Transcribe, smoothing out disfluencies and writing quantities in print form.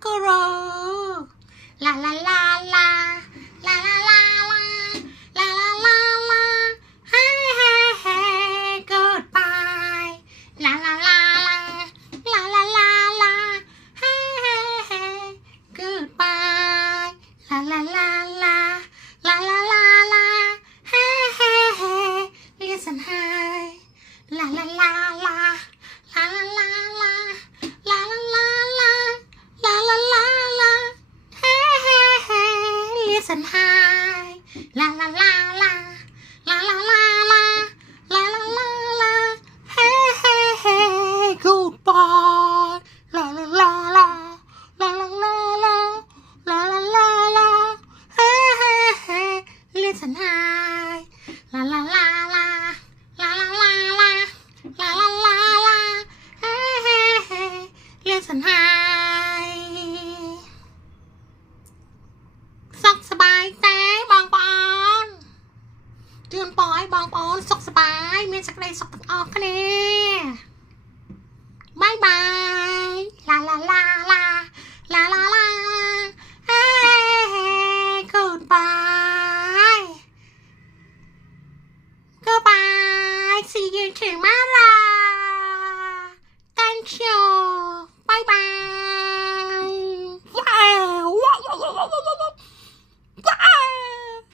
kangaroo. La la la la, la la la la, la la la la. Hey hey hey, goodbye. La la la la, la la la la. Hey hey hey, goodbye. La la la la, la la la la. Hey hey hey, listen hi. La la la la, la la la la, la la la la, la la la la. Hey hey hey, listen hi. La la la la, la la la la, la la la la. Hey hey hey, goodbye. La la la la, la la la la, la la la la. Hey hey hey, listen hi. La la la la, la la la la, la la la la. Hey hey hey, listen hi. សុខសប្បាយទេបងប្អូនជូនពរឲ្យបងប្អូនសុខសប្បាយមានសេចក្តីសុខទាំងអស់គ្នាបាយបាយឡាឡាឡាឡាឡាឡា